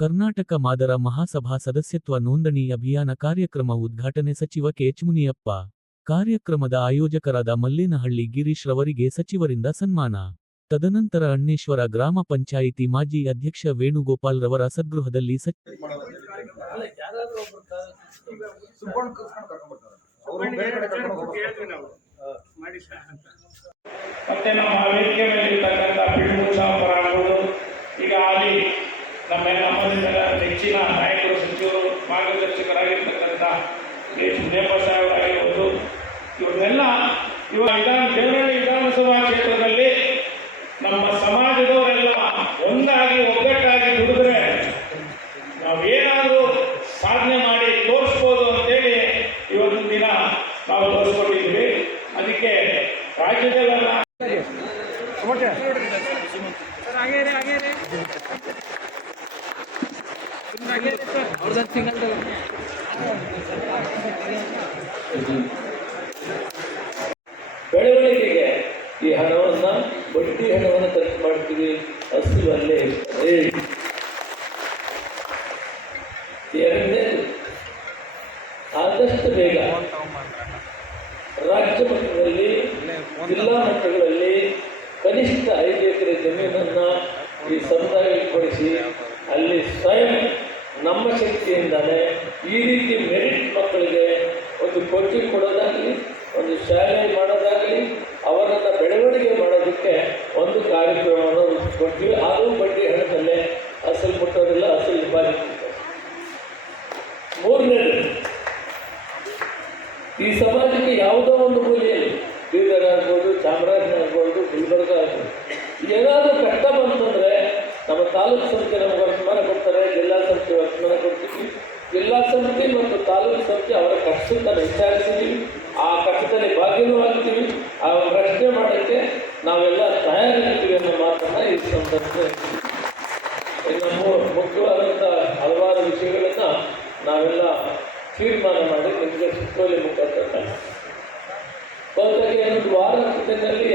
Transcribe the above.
ಕರ್ನಾಟಕ ಮಾದರ ಮಹಾಸಭಾ ಸದಸ್ಯತ್ವ ನೋಂದಣಿ ಅಭಿಯಾನ ಕಾರ್ಯಕ್ರಮ ಉದ್ಘಾಟನೆ ಸಚಿವ ಕೆ.ಎಚ್. ಮುನಿಯಪ್ಪ. ಕಾರ್ಯಕ್ರಮದ ಆಯೋಜಕರಾದ ಮಲ್ಲೇನಹಳ್ಳಿ ಗಿರೀಶ್ ರವರಿಗೆ ಸಚಿವರಿಂದ ಸನ್ಮಾನ. ತದನಂತರ ಅಣ್ಣೇಶ್ವರ ಗ್ರಾಮ ಪಂಚಾಯಿತಿ ಮಾಜಿ ಅಧ್ಯಕ್ಷ ವೇಣುಗೋಪಾಲ್ ರವರ ಸದ್ಗೃಹದಲ್ಲಿ ಮತ್ತೆ ನಮ್ಮ ವೇದಿಕೆ ಮೇಲೆ ಇರ್ತಕ್ಕಂಥ ಪಿಳ್ಮುಚ್ಚಾಪರಾಗುವುದು ಈಗ ಅಲ್ಲಿ ನಮ್ಮಲ್ಲಿನ ನೆಚ್ಚಿನ ನಾಯಕರು ಸಚಿವರು ಮಾರ್ಗದರ್ಶಕರಾಗಿರ್ತಕ್ಕಂಥ ನೇಪ ಸಾಹೇಬರಾಗಿರ್ಬೋದು ಇವನ್ನೆಲ್ಲ ದೇವರಹಳ್ಳಿ ವಿಧಾನಸಭಾ ಕ್ಷೇತ್ರದಲ್ಲಿ ನಮ್ಮ ಸಮಾಜದವರೆಲ್ಲ ಒಂದಾಗಿ ಒಗ್ಗಟ್ಟಾಗಿ ದುಡಿದ್ರೆ ನಾವೇನಾದರೂ ಸಾಧನೆ ಮಾಡಿ ತೋರಿಸ್ಬೋದು ಅಂತೇಳಿ ಇವತ್ತಿನ ದಿನ ನಾವು ತೋರಿಸ್ಕೊಟ್ಟಿದ್ದೀವಿ. ಅದಕ್ಕೆ ರಾಜ್ಯದಲ್ಲೆಲ್ಲ ಬೆಳವಣಿಗೆಗೆ ಈ ಹಣವನ್ನು ಬಡ್ಡಿ ಹಣವನ್ನು ಖರ್ಚು ಮಾಡ್ತೀವಿ. ಅಸಲು ಅಲ್ಲೇ ಎರಡನೇ ಆದಷ್ಟು ಬೇಗ ರಾಜ್ಯ ಮಟ್ಟದಲ್ಲಿ ಜಿಲ್ಲಾ ಮಟ್ಟಗಳಲ್ಲಿ ಕನಿಷ್ಠ 5 ಎಕರೆ ಜಮೀನನ್ನು ಈ ಸಮುದಾಯಕ್ಕೆ ಕೊಡಿಸಿ ಅಲ್ಲಿ ಸ್ವಯಂ ನಮ್ಮ ಶಕ್ತಿಯಿಂದಾನೆ ಈ ರೀತಿ ಮೆರಿಟ್ ಮಕ್ಕಳಿಗೆ ಒಂದು ಕೋಚಿಂಗ್ ಕೊಡೋದಾಗಲಿ, ಒಂದು ಶಾಲೆ ಮಾಡೋದಾಗಲಿ, ಅವರನ್ನು ಬೆಳವಣಿಗೆ ಮಾಡೋದಕ್ಕೆ ಒಂದು ಕಾರ್ಯಕ್ರಮವನ್ನು ರೂಪಿಸ್ಕೊಡ್ತೀವಿ. ಅದು ಬಡ್ಡಿ ಹಣದಲ್ಲೇ ಅಸಲು ಮುಟ್ಟೋದಿಲ್ಲ, ಅಸಲು ಡಿಪಾಸಿಟ್. ಮೂರನೇದು, ಈ ಸಮಾಜಕ್ಕೆ ಯಾವುದೋ ಒಂದು ಮೂಲೆಯಲ್ಲಿ ಬೀದರ್ ಆಗ್ಬೋದು, ಚಾಮರಾಜನಗರ ಆಗ್ಬೋದು, ಗುಲ್ಬರ್ಗ ಆಗ್ಬೋದು, ಏನಾದರೂ ಕಷ್ಟ ಬಂತಂದರೆ ನಮ್ಮ ತಾಲೂಕು ಸಮಿತಿ ನಮಗೆ ವರ್ತಮಾನ ಕೊಡ್ತಾರೆ, ಜಿಲ್ಲಾ ಸಮಿತಿ ವರ್ತಮಾನ ಕೊಡ್ತೀವಿ. ಜಿಲ್ಲಾ ಸಮಿತಿ ಮತ್ತು ತಾಲೂಕು ಸಮಿತಿ ಅವರ ಕಷ್ಟವನ್ನು ವಿಚಾರಿಸ್ತೀವಿ, ಆ ಕಷ್ಟದಲ್ಲಿ ಭಾಗಿನೂ ಆಗ್ತೀವಿ. ಆ ಪ್ರಶ್ನೆ ಮಾಡೋಕ್ಕೆ ನಾವೆಲ್ಲ ತಯಾರಿರ್ತೀವಿ ಅನ್ನೋ ಮಾತನ್ನು ಈ ಸಂದರ್ಭದಲ್ಲಿ ಇನ್ನು ಮುಖ್ಯವಾದಂಥ ಹಲವಾರು ವಿಷಯಗಳನ್ನು ನಾವೆಲ್ಲ ತೀರ್ಮಾನ ಮಾಡಿ ನಿಮಗೆ ಸುತ್ತೋಲೆ ಮುಖಾಂತರ ಬಹುತೇಕ 1 ವಾರದಲ್ಲಿ